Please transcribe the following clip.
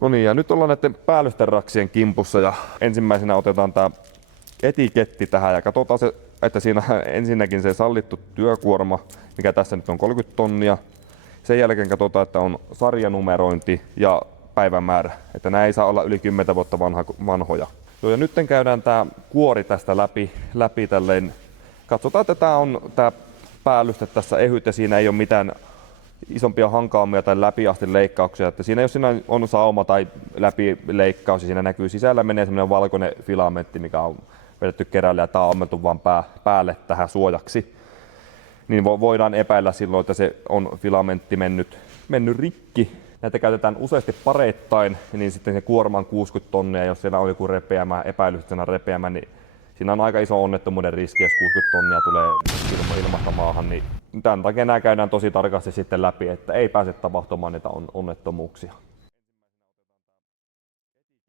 No niin, ja nyt ollaan näiden päällysteraksien kimpussa ja ensimmäisenä otetaan tämä etiketti tähän ja katsotaan se, että siinä ensinnäkin se sallittu työkuorma, mikä tässä nyt on 30 tonnia. Sen jälkeen katsotaan, että on sarjanumerointi ja päivämäärä, että nämä ei saa olla yli 10 vuotta vanhoja. Joo, ja nyt käydään tämä kuori tästä läpi tälleen. Katsotaan, että tämä päällyste tässä ehyt ja siinä ei ole mitään isompia hankaamia tai läpiasti leikkauksia. Että siinä jos siinä on sauma tai läpileikkaus ja siinä näkyy sisällä menee semmoinen valkoinen filamentti, mikä on vedetty kerälle ja tämä on ammeltu vaan päälle tähän suojaksi, niin voidaan epäillä silloin, että se on filamentti mennyt rikki. Näitä käytetään useasti pareittain, niin sitten se kuorma on 60 tonnia, jos siellä on joku epäilystänä repeämä, niin siinä on aika iso onnettomuuden riski, jos 60 tonnia tulee ilmasta maahan, niin tämän takia nämä käydään tosi tarkasti sitten läpi, että ei pääse tapahtumaan niitä onnettomuuksia.